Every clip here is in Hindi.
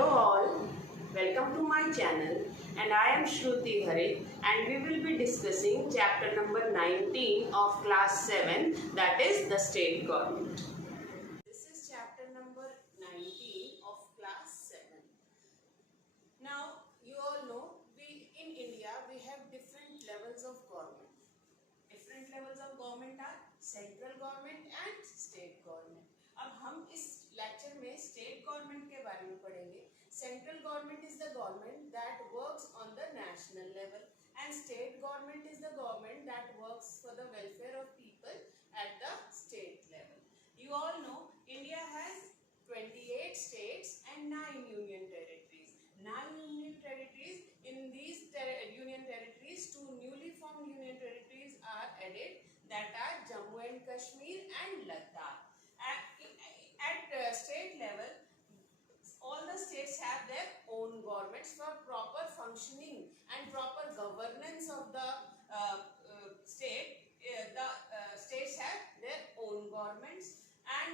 Hello all, welcome to my channel and I am Shruti Hare and we will be discussing chapter number 19 of class 7, that is the state government. This is chapter number 19 of class 7. Now you all know in India we have different levels of government. Different levels of government are central government and state government. अब हम इस लेक्चर में स्टेट गवर्नमेंट के बारे में पढ़ेंगे. Central government is the government that works on the national level and state government is the government that works for the welfare of people at the state level. You all know India has 28 states and 9 union territories. 9 union territories. In these union territories, 2 newly formed union territories are added, that are Jammu and Kashmir and Ladakh. At state level, all the states have their own governments for proper functioning and proper governance of the state. The states have their own governments, and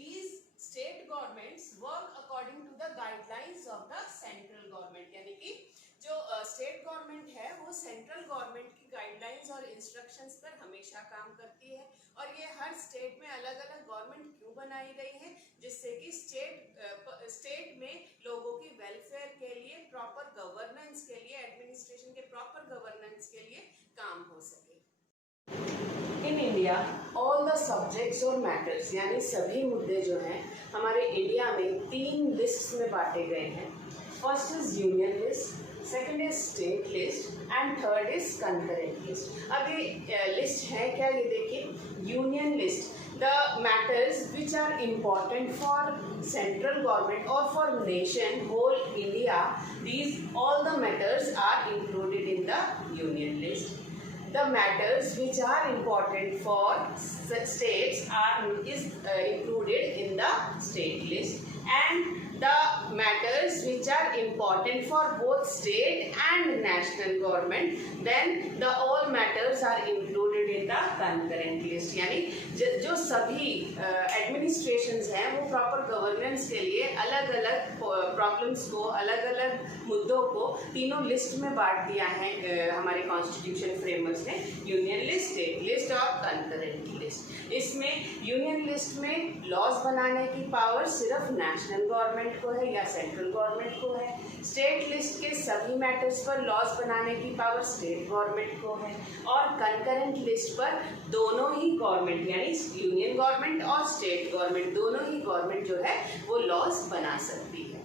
these state governments work according to the guidelines of the central government. यानी कि जो स्टेट गवर्नमेंट है वो सेंट्रल गवर्नमेंट की गाइडलाइंस और इंस्ट्रक्शंस पर हमेशा काम करती है. और ये हर स्टेट में अलग अलग गवर्नमेंट क्यों बनाई गई है, जिससे कि स्टेट में लोगों की वेलफेयर के लिए, प्रॉपर गवर्नेंस के लिए, एडमिनिस्ट्रेशन के प्रॉपर गवर्नेंस के लिए काम हो सके. In India all the subjects और मैटर्स यानी सभी मुद्दे जो हैं हमारे इंडिया में 3 लिस्ट में बांटे गए हैं. First is union list, second is state list and third is concurrent list. अब ये लिस्ट है क्या, ये देखिए. Union list, the matters which are important for central government or for nation whole India, these all the matters are included in the union list. The matters which are important for states is included in the state list, and the matters which are important for both state and national government, then the all matters are included in the concurrent list. यानी जो सभी एडमिनिस्ट्रेशंस हैं वो प्रॉपर गवर्नेंस के लिए अलग अलग प्रॉब्लम्स को, अलग अलग मुद्दों को तीनों लिस्ट में बांट दिया है हमारे कॉन्स्टिट्यूशन फ्रेमवर्क ने. यूनियन लिस्ट, स्टेट लिस्ट और कंकरेंट लिस्ट. इसमें यूनियन लिस्ट में लॉज बनाने की पावर सिर्फ नेशनल गवर्नमेंट को है या सेंट्रल गवर्नमेंट को है. स्टेट लिस्ट के सभी मैटर्स पर लॉज बनाने की पावर स्टेट गवर्नमेंट को है. और कंकरेंट लिस्ट पर दोनों ही गवर्नमेंट यानी यूनियन गवर्नमेंट और स्टेट गवर्नमेंट दोनों ही गवर्नमेंट जो है वो लॉज बना सकती है.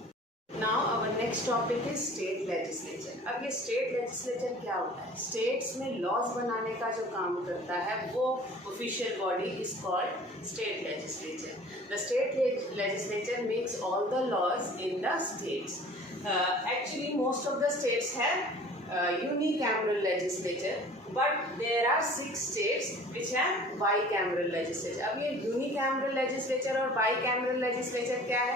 Now our next topic is state legislature. अब ये स्टेट लेजिस्लेचर क्या होता है? स्टेट्स में लॉज बनाने का जो काम करता है वो official body is called state legislature. The state legislature makes all the laws in the states. Actually most of the states have unicameral legislature, but there are 6 states which have bicameral legislature. अब ये unicameral legislature और bicameral legislature क्या है?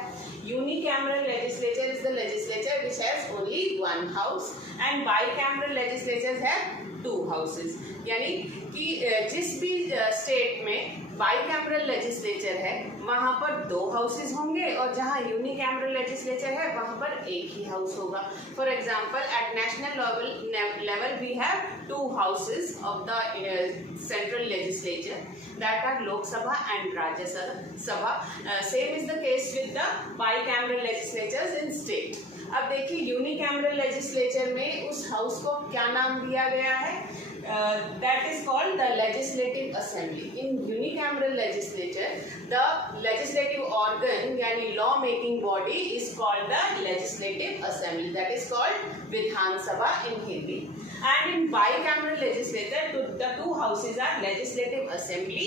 Unicameral legislature is the legislature which has only one house, and bicameral legislatures have 2 houses. यानी कि जिस भी स्टेट में बाईकैमरल लेजिस्लेचर है वहाँ पर 2 हाउसेज होंगे, और जहाँ यूनिकैमरल लेजिस्लेचर है वहाँ पर एक ही हाउस होगा. For example at national level we have 2 houses of the central legislature, that are Lok Sabha and Rajya Sabha. Same is the case with the bicameral legislatures in state. अब देखिए यूनिकैमरल लेजिस्लेचर में उस हाउस को क्या नाम दिया गया है? That is called the legislative assembly. In unicameral legislature, the legislative organ यानी law making body is called the legislative assembly. That is called Vidhan Sabha in Hindi. And in bicameral legislature, the 2 houses are legislative assembly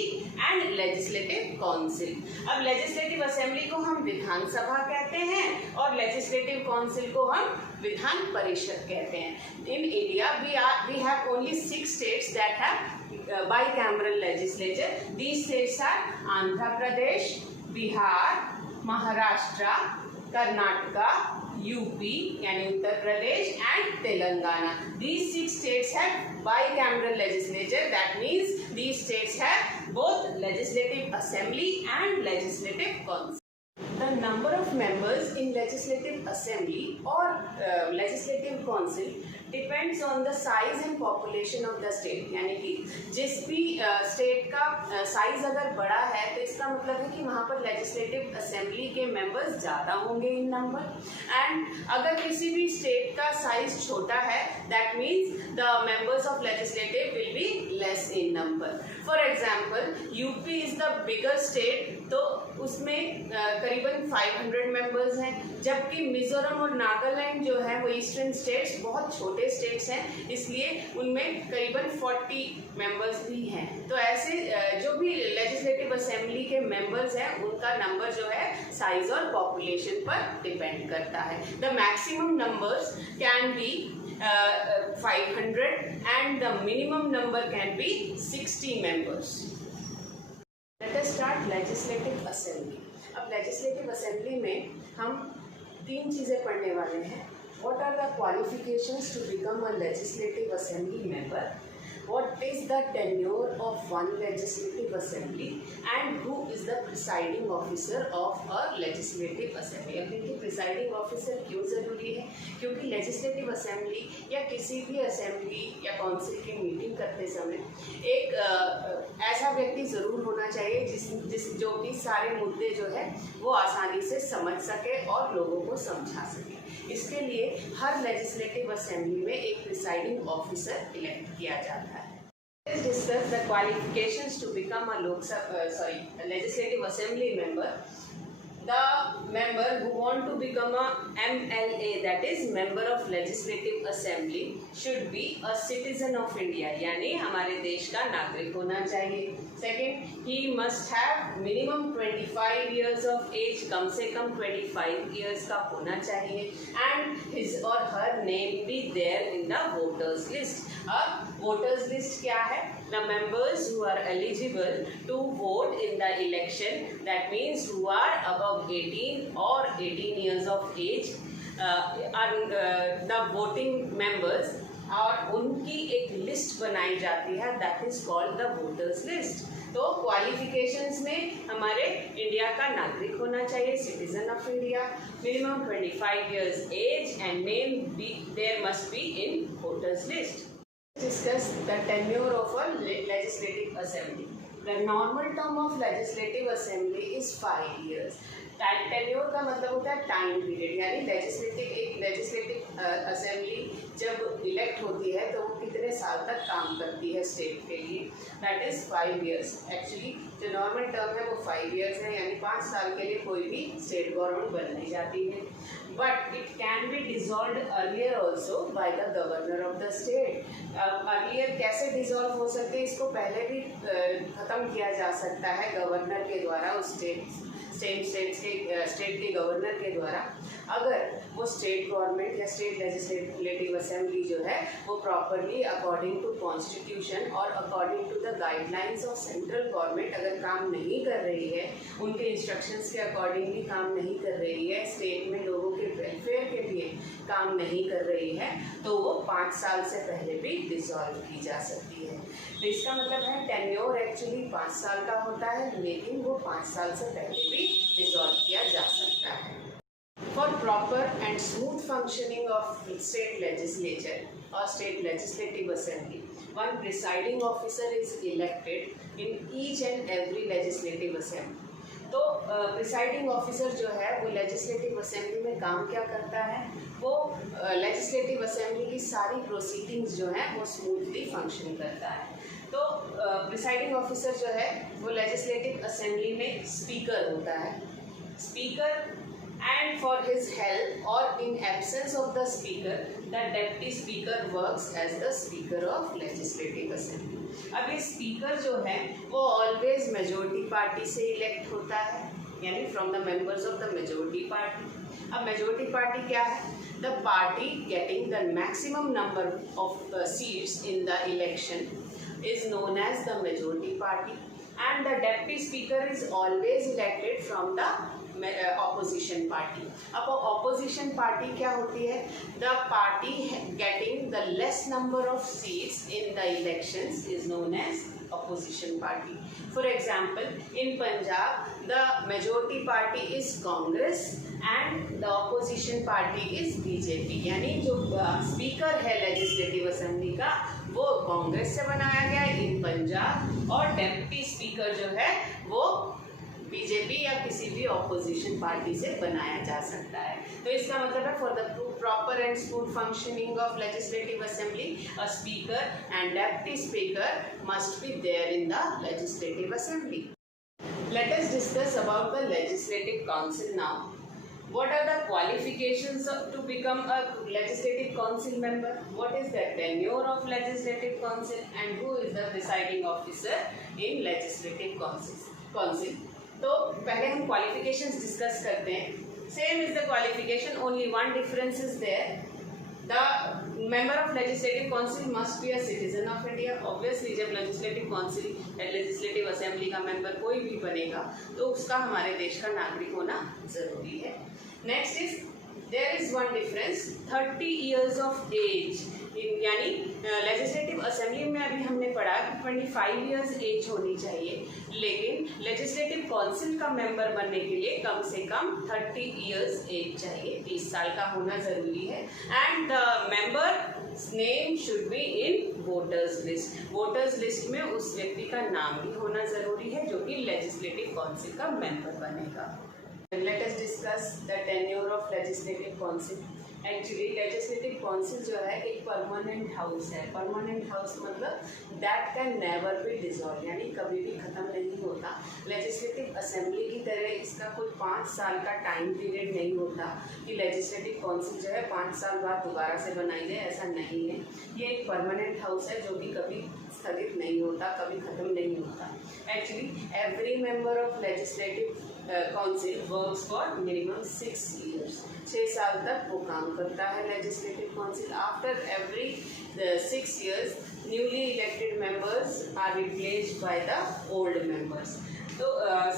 and legislative council. अब legislative assembly को हम विधान सभा कहते हैं और legislative council को हम विधान परिषद कहते हैं. In India, we have only 6 states that have bicameral legislature. These states are Andhra Pradesh, Bihar, Maharashtra, Karnataka, UP यानी Uttar Pradesh and Telangana. These 6 states have bicameral legislature. That means these states have both legislative assembly and legislative council. The number of members in legislative assembly or legislative council depends on the size and population of the state. यानी कि जिस भी स्टेट का साइज अगर बड़ा है तो इसका मतलब है कि वहाँ पर लेजिस्लेटिव असेंबली के मेंबर्स ज़्यादा होंगे इन नंबर. एंड अगर किसी भी स्टेट का साइज छोटा है that means the members of legislative will be less in number. For example UP is the biggest state, तो उसमें करीबन 500 मेंबर्स हैं, जबकि मिजोरम और नागालैंड जो है वो ईस्टर्न स्टेट्स बहुत छोटे स्टेट्स हैं, इसलिए उनमें करीबन 40 मेंबर्स भी हैं. तो ऐसे जो भी लेजिस्लेटिव असेंबली के मेंबर्स हैं उनका नंबर जो है साइज और पॉपुलेशन पर डिपेंड करता है. The maximum numbers can be 500 and the minimum number can be 60 members. Let us start legislative assembly. अब legislative assembly में हम 3 चीज़ें पढ़ने वाले हैं. What are the qualifications to become a legislative assembly member? What is the tenure of one legislative assembly and who is the presiding officer of a legislative assembly? अब देखिए presiding officer क्यों ज़रूरी है, क्योंकि legislative assembly या किसी भी assembly या council की मीटिंग करते समय एक ऐसा व्यक्ति ज़रूर होना चाहिए जो कि सारे मुद्दे जो है वो आसानी से समझ सके और लोगों को समझा सके. इसके लिए हर लेजिस्लेटिव असेंबली में एक प्रिसाइडिंग ऑफिसर इलेक्ट किया जाता है. Let's discuss the qualifications to become a legislative assembly member. The member who want to become a MLA, that is member of legislative assembly, should be a citizen of India, यानी हमारे देश का नागरिक होना चाहिए. Second, he must have minimum 25 years of age, कम से कम 25 years का होना चाहिए, and his or her name be there in the voters list. अब voters list क्या है? The members who are eligible to vote in the election, that means who are above 18 or 18 years of age, are the voting members, और उनकी एक लिस्ट बनाई जाती है, that is called the voters list. तो क्वालिफिकेशंस में हमारे इंडिया का नागरिक होना चाहिए, citizen of India, minimum 25 years age and name be there must be in voters list. Discuss the tenure of a legislative assembly. The normal term of legislative assembly is 5 years. Tenure का मतलब होता है टाइम पीरियड, यानी लेजिस्लेटिव असेंबली जब इलेक्ट होती है तो वो कितने साल तक काम करती है स्टेट के लिए, दैट इज 5 years. एक्चुअली जो नॉर्मल टर्म है वो 5 years है, यानी 5 साल के लिए कोई भी स्टेट गवर्नमेंट बननी जाती है. But it can be dissolve earlier also by the governor of the state. Earlier कैसे डिजॉल्व हो सकते हैं, इसको पहले भी ख़त्म किया जा सकता है गवर्नर के द्वारा, उस स्टेट के गवर्नर के द्वारा, अगर वो स्टेट गवर्नमेंट या स्टेट लेजिस्लेटिव असेंबली जो है वो प्रॉपरली अकॉर्डिंग टू कॉन्स्टिट्यूशन और according to the guidelines of central government अगर काम नहीं कर रही है, उनके इंस्ट्रक्शंस के अकॉर्डिंगली काम नहीं कर रही है, स्टेट में लोगों के वेलफेयर के लिए काम नहीं कर रही है, तो वो 5 साल से पहले भी डिसॉल्व की जा सकती है. तो इसका मतलब है टेन्योर एक्चुअली 5 साल का होता है, लेकिन वो 5 साल से पहले भी डिसॉल्व किया जा सकता है. For proper and smooth functioning of state legislature or state legislative assembly, one presiding officer is elected in each and every legislative assembly. तो प्रिसाइडिंग ऑफिसर जो है वो लेजिस्लेटिव असेंबली में काम क्या करता है, वो लेजिस्लेटिव असेंबली की सारी प्रोसीडिंग्स जो हैं वो स्मूथली फंक्शन करता है. तो प्रिसाइडिंग ऑफिसर जो है वो लेजिस्लेटिव असेंबली में स्पीकर होता है. Speaker and for his help or in absence of the speaker, the deputy speaker works as the speaker of legislative assembly. अब ये स्पीकर जो है वो ऑलवेज मेजोरिटी पार्टी से इलेक्ट होता है, यानी from the members of the majority party. अब मेजोरिटी पार्टी क्या है? The party getting the maximum number of seats in the election is known as the majority party, and the deputy speaker is always elected from the opposition party. अब ऑपोजिशन पार्टी क्या होती है? The party getting the less number of seats in the elections is known as opposition party. For example, in Punjab, the majority party is Congress and the opposition party is BJP. यानी जो स्पीकर है लेजिस्लेटिव असेंबली का वो कांग्रेस से बनाया गया इन पंजाब, और डेप्यूटी स्पीकर जो है वो बीजेपी या किसी भी ऑपोजिशन पार्टी से बनाया जा सकता है। तो इसका मतलब है for the proper and smooth functioning of legislative assembly a speaker and deputy speaker must be there in the legislative assembly. Let us discuss about the legislative council now. What are the qualifications to become a legislative council member? What is the tenure of legislative council and who is the presiding officer in legislative council? तो पहले हम क्वालिफिकेशंस डिस्कस करते हैं। Same is the qualification, only one difference is there. The member of legislative council must be a citizen of India. Obviously जब लेजिस्लेटिव काउंसिल या लेजिस्लेटिव असेंबली का मेंबर कोई भी बनेगा तो उसका हमारे देश का नागरिक होना जरूरी है। Next is there is one difference, 30 years of age. यानी लेजिस्लेटिव असेंबली में अभी हमने पढ़ा कि 25 years एज होनी चाहिए, लेकिन लेजिस्लेटिव काउंसिल का मेंबर बनने के लिए कम से कम 30 years एज चाहिए, 30 साल का होना ज़रूरी है। And the member name should be in voters list. Voters list में उस व्यक्ति का नाम भी होना ज़रूरी है जो कि लेजिस्लेटिव काउंसिल का मेंबर बनेगा। Let us discuss the tenure of legislative council. Actually legislative council जो है एक परमानेंट हाउस है। परमानेंट हाउस मतलब that can never be dissolve, यानी कभी भी ख़त्म नहीं होता। लेजिस्लेटिव असेंबली की तरह इसका कोई 5 साल का टाइम पीरियड नहीं होता कि लेजिस्लेटिव काउंसिल जो है 5 साल बाद दोबारा से बनाई जाए, ऐसा नहीं है। ये एक परमानेंट हाउस है जो कि कभी स्थगित नहीं होता, कभी ख़त्म नहीं होता। Actually every member of legislative council works for minimum 6 years। 6 साल तक वो काम करता है legislative council. After every 6 years newly elected members are replaced by the old members. तो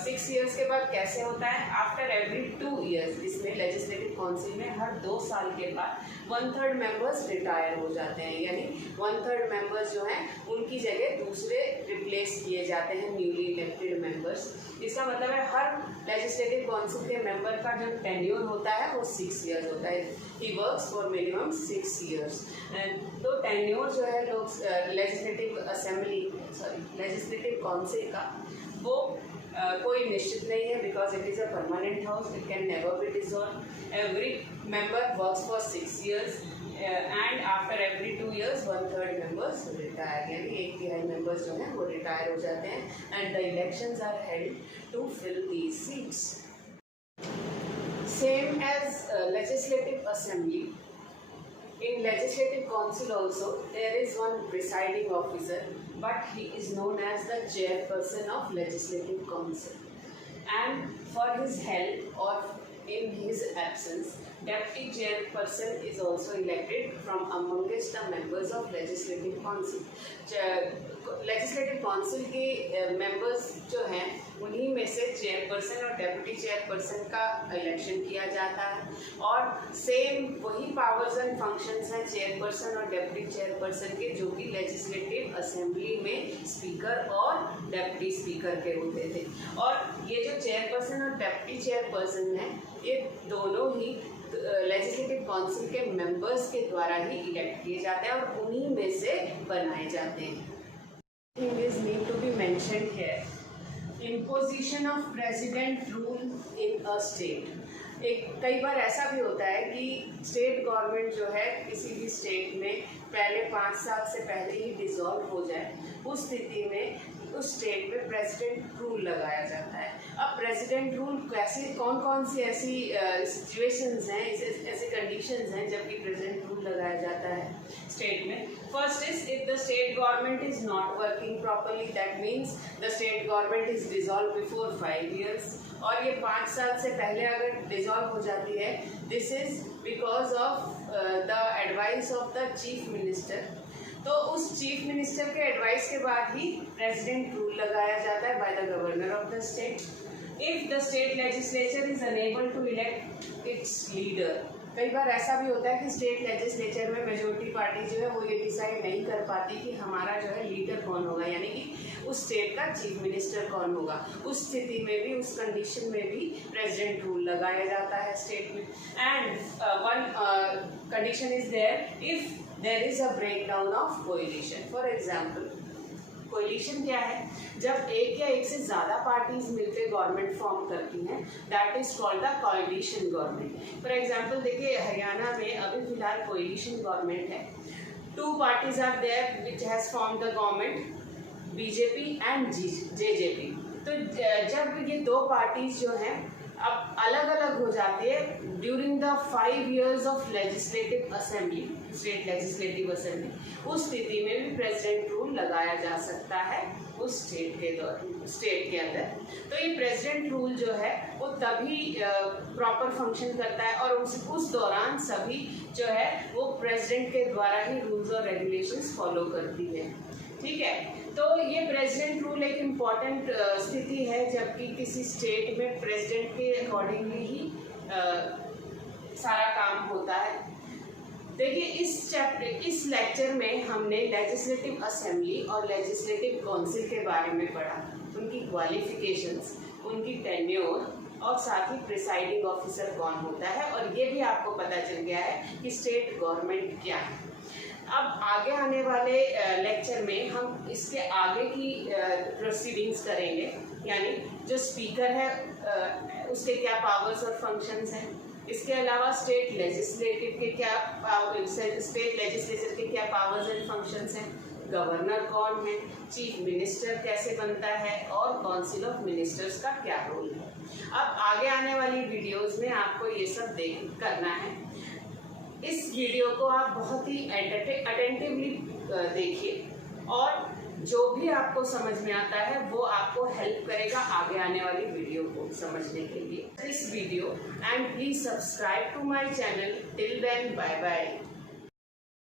6 years के बाद कैसे होता है? आफ्टर एवरी 2 years, इसमें लेजिस्लेटिव काउंसिल में हर 2 साल के बाद 1/3 मेंबर्स रिटायर हो जाते हैं, यानी 1/3 मेंबर्स जो हैं उनकी जगह दूसरे रिप्लेस किए जाते हैं न्यूली इलेक्टेड मेंबर्स। इसका मतलब है हर लेजिस्लेटिव काउंसिल के मेंबर का जो टेन्योर होता है वो 6 years होता है। He works for minimum 6 years। तो टेन्योर जो है लोग लेजिस्लेटिव काउंसिल का वो कोई निश्चित नहीं है, because it is a permanent house, it can never be dissolve. Every member works for 6 years and after every 2 years 1/3 members retire, यानी 1/3 मेंबर्स जो हैं वो रिटायर हो जाते हैं and the elections are held to fill these seats. Same as legislative assembly, in legislative council also there is one presiding officer, but he is known as the chairperson of legislative council, and for his help or in his absence deputy chairperson is also elected from amongst the members of legislative council। Legislative council के मेंबर्स जो हैं उन्हीं में से चेयरपर्सन और डेप्यूटी चेयरपर्सन का इलेक्शन किया जाता है, और सेम वही पावर्स एंड फंक्शंस हैं चेयरपर्सन और डेप्यूटी चेयरपर्सन के जो कि लेजिस्लेटिव असेंबली में स्पीकर और डेप्यूटी स्पीकर के होते थे। और ये जो चेयरपर्सन और डेप्यूटी चेयरपर्सन हैं ये दोनों ही लेजिस्लेटिव काउंसिल के मेंबर्स के द्वारा ही इलेक्ट किए जाते हैं और उन्हीं में से बनाए जाते हैं। Thing is need to be mentioned here. Imposition of president rule in a state. कई बार ऐसा भी होता है कि स्टेट गवर्नमेंट जो है किसी भी स्टेट में पहले 5 साल से पहले ही डिसॉल्व हो जाए, उस स्थिति में उस स्टेट में प्रेसिडेंट रूल लगाया जाता है। अब प्रेसिडेंट रूल कैसे, कौन कौन सी ऐसी सिचुएशंस हैं, ऐसे कंडीशंस हैं जबकि प्रेसिडेंट रूल लगाया जाता है स्टेट में। First is if the state government is not working properly, that means the state government is dissolve before 5 years, और ये 5 साल से पहले अगर डिसॉल्व हो जाती है, this is because of the advice of the chief minister. तो उस चीफ मिनिस्टर के एडवाइस के बाद ही प्रेसिडेंट रूल लगाया जाता है by the governor of the state. if the state legislature is unable to elect its leader, कई बार ऐसा भी होता है कि स्टेट लेजिस्लेचर में मेजोरिटी पार्टी जो है वो ये डिसाइड नहीं कर पाती कि हमारा जो है लीडर कौन होगा, यानी कि उस स्टेट का चीफ मिनिस्टर कौन होगा। उस स्थिति में भी, उस कंडीशन में भी प्रेसिडेंट रूल लगाया जाता है स्टेट में। And one condition is there if there is a breakdown of coalition. For example, coalition क्या है? जब एक या एक से ज़्यादा पार्टीज मिलकर गवर्नमेंट फॉर्म करती हैं, that is called the coalition government. For example देखिए, हरियाणा में अभी फिलहाल कोएलिशन गवर्नमेंट है। 2 parties are there which has form the government, BJP and JJP. तो जब ये 2 पार्टीज जो हैं अब अलग अलग हो जाती है during the 5 years of legislative assembly, state legislative assembly, उस स्थिति में भी प्रेसिडेंट रूल लगाया जा सकता है उस स्टेट के अंदर। तो ये प्रेसिडेंट रूल जो है वो तभी प्रॉपर फंक्शन करता है और उस दौरान सभी जो है वो प्रेसिडेंट के द्वारा ही रूल्स और रेगुलेशंस फॉलो करती है। ठीक है, तो ये प्रेसिडेंट रूल एक इम्पॉर्टेंट स्थिति है जबकि किसी स्टेट में प्रेसिडेंट के अकॉर्डिंगली ही सारा काम होता है। देखिए, इस लेक्चर में हमने लेजिस्लेटिव असेंबली और लेजिस्लेटिव काउंसिल के बारे में पढ़ा, उनकी क्वालिफिकेशंस, उनकी टेन्योर और साथ ही प्रिसाइडिंग ऑफिसर कौन होता है, और ये भी आपको पता चल गया है कि स्टेट गवर्नमेंट क्या है। अब आगे आने वाले लेक्चर में हम इसके आगे की प्रोसीडिंग्स करेंगे, यानी जो स्पीकर है उसके क्या पावर्स और फंक्शंस हैं, इसके अलावा स्टेट लेजिस्लेचर के क्या पावर्स एंड फंक्शंस हैं, गवर्नर कौन है, चीफ मिनिस्टर कैसे बनता है और काउंसिल ऑफ मिनिस्टर्स का क्या रोल है। अब आगे आने वाली वीडियोस में आपको ये सब करना है। इस वीडियो को आप बहुत ही अटेंटिवली देखिए और जो भी आपको समझ में आता है वो आपको हेल्प करेगा आगे आने वाली वीडियो को समझने के लिए। This video and please subscribe to my channel. Till then, bye bye.